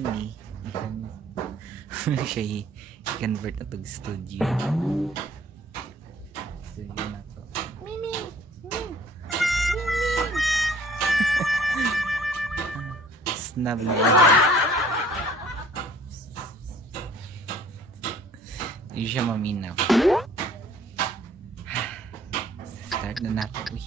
ani siya i-convert na to studio na to. Mimi! Snub na hindi siya maminaw. Start na natin. Uy.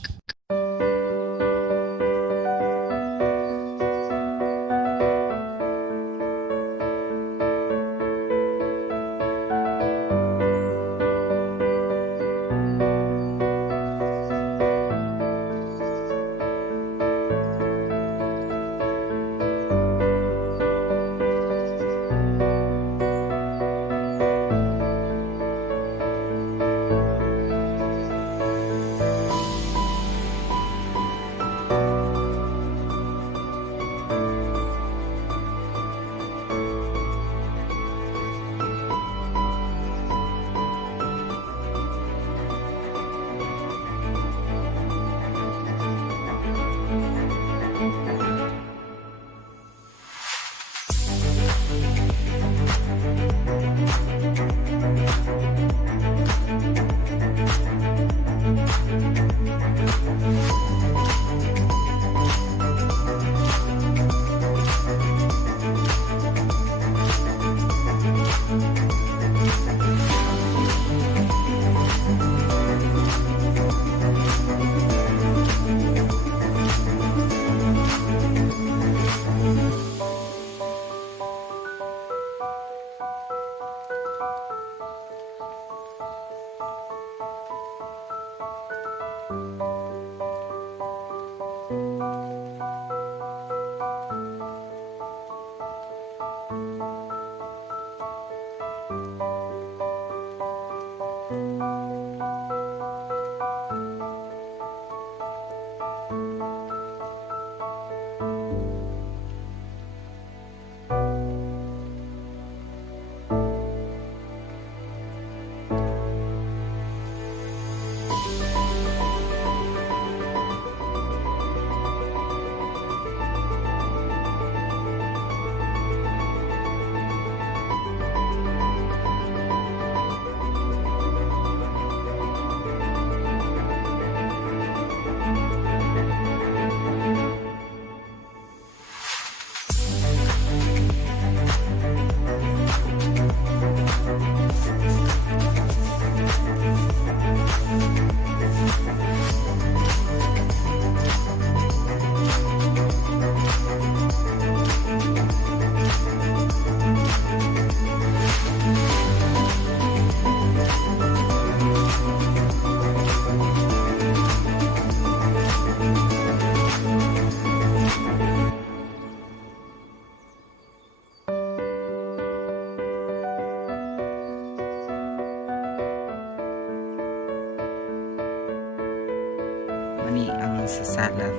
Mani ang sa salad.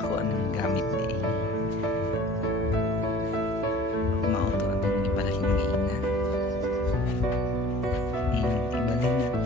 Ako anong gamit eh. Mauto anong ibalhin ngayon na. Ibalhin na.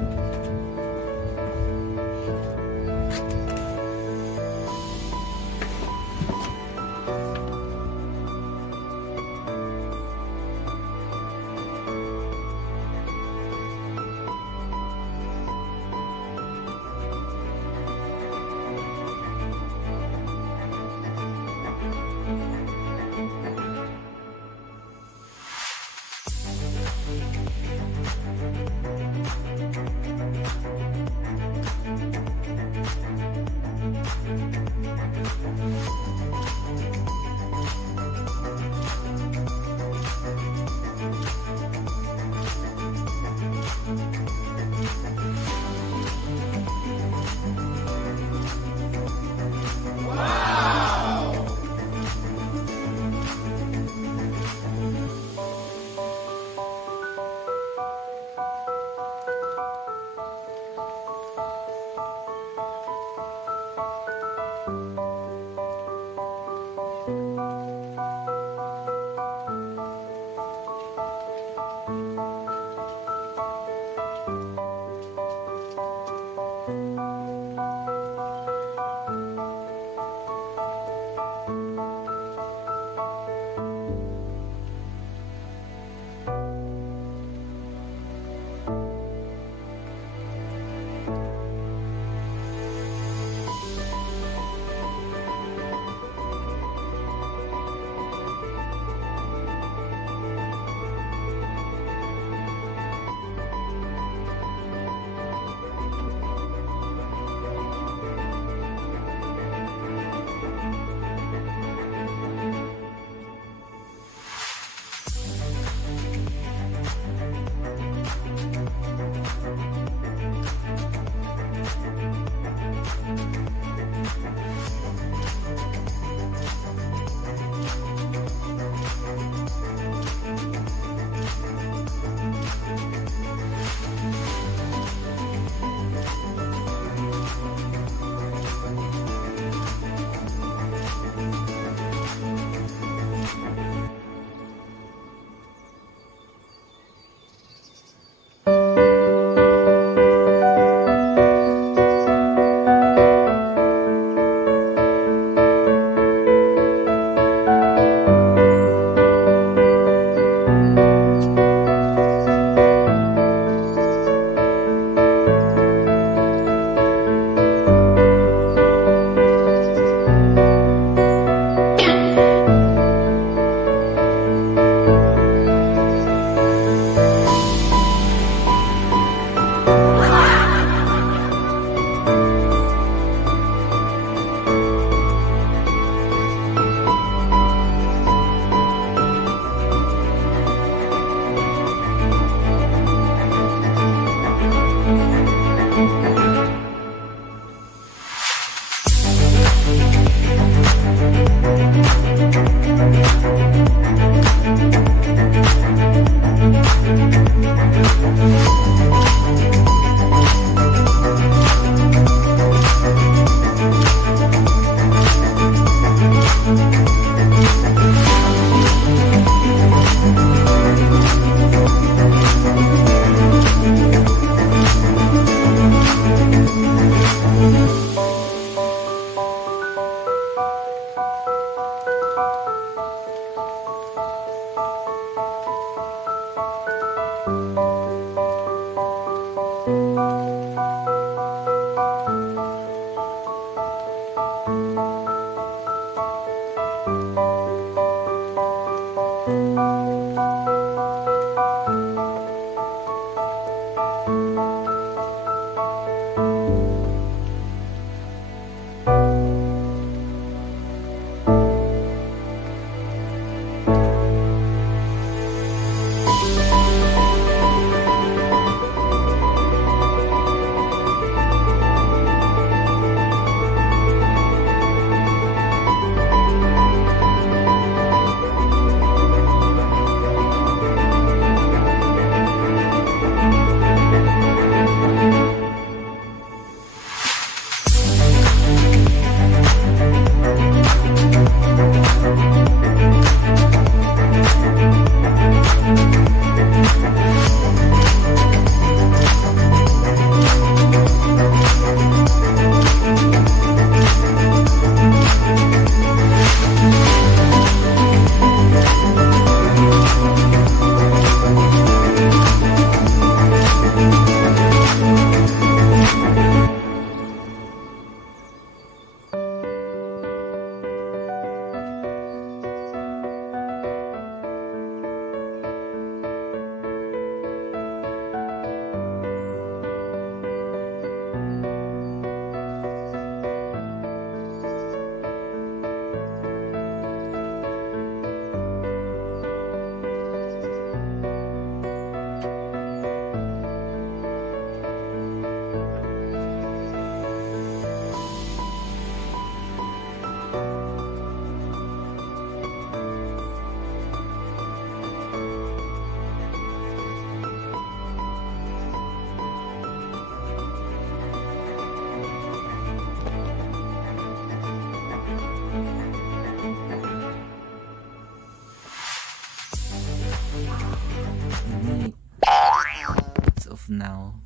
As of now,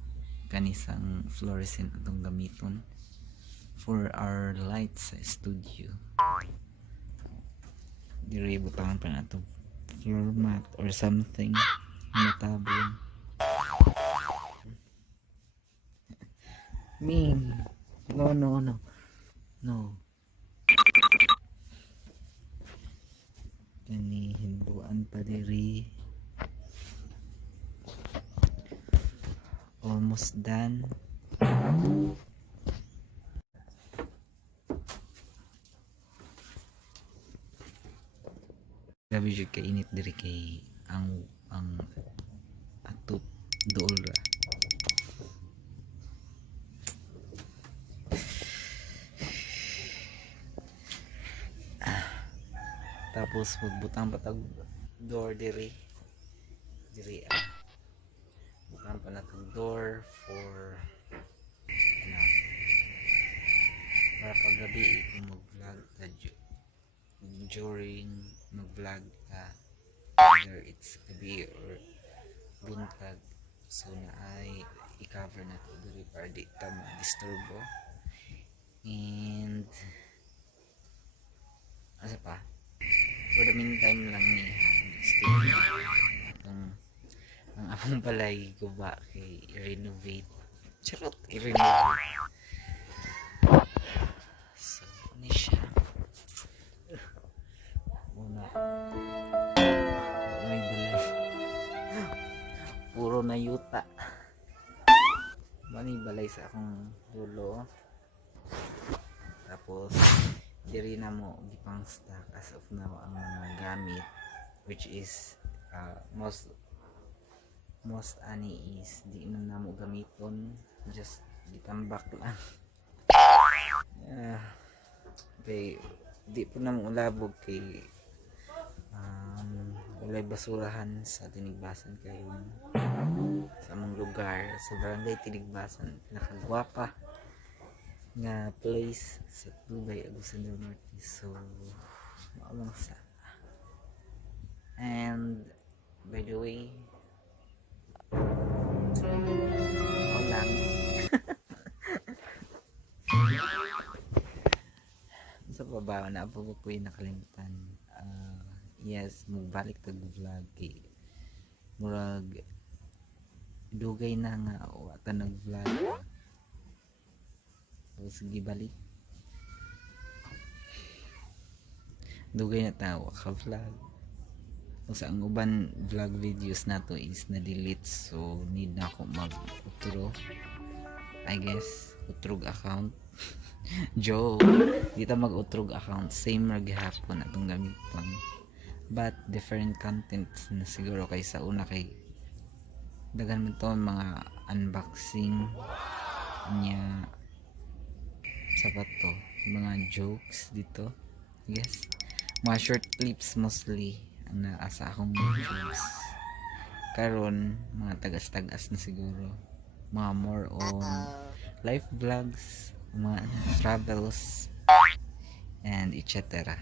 kanisang fluorescent itong gamiton for our lights sa studio. Diri butangan pa na ito floor mat or something matabon. Ming, no. Kani hinduan pa diri. Almost done. Grabe jud ka init diri kay ang atop dool ra. Tapos magbutang patag door diri butang pa natag door for para paggabi kung mag-vlog ka during mag-vlog ka, whether it's gabi or buntag, so na ay i-cover na ito diri para di ta ma-disturbo. And asa pa, for the meantime lang ni studio ang among balay ko ba kay i-renovate. Charot, i-renovate. So, ni siya. Muna. May balay. Puro na yuta. May balay sa akong dulo. Tapos, diri na mo gipang stock as of now ang mga gamit, which is most ani is di na mo gamiton, just gitambak lang. Okay, di po na mo ulabog kay walay basurahan sa Tinigbasan karon sa among lugar sa barangay Tinigbasan, nakagwapa nga place sa Dubai, Agusan del Norte. So maamang sa, and by the way, ako lang sa baba na po ko yung nakalimutan. Yes, magbalik tag vlog kay murag dugay na nga wata nag vlog. So sige, balik dugay na tao ka vlog. Sa ang uban vlog videos na to is na delete, so need na ako mag utro, I guess utrog account. Joke, dito mag utrog account, same ra gihapon atong gamiton, but different content na siguro kaysa una, kay dagan man to mga unboxing niya, sapat to mga jokes dito, yes, mga short clips mostly ang naasa akong videos. Karon mga tagas-tagas na siguro, mga more on life vlogs, mga travels and etc.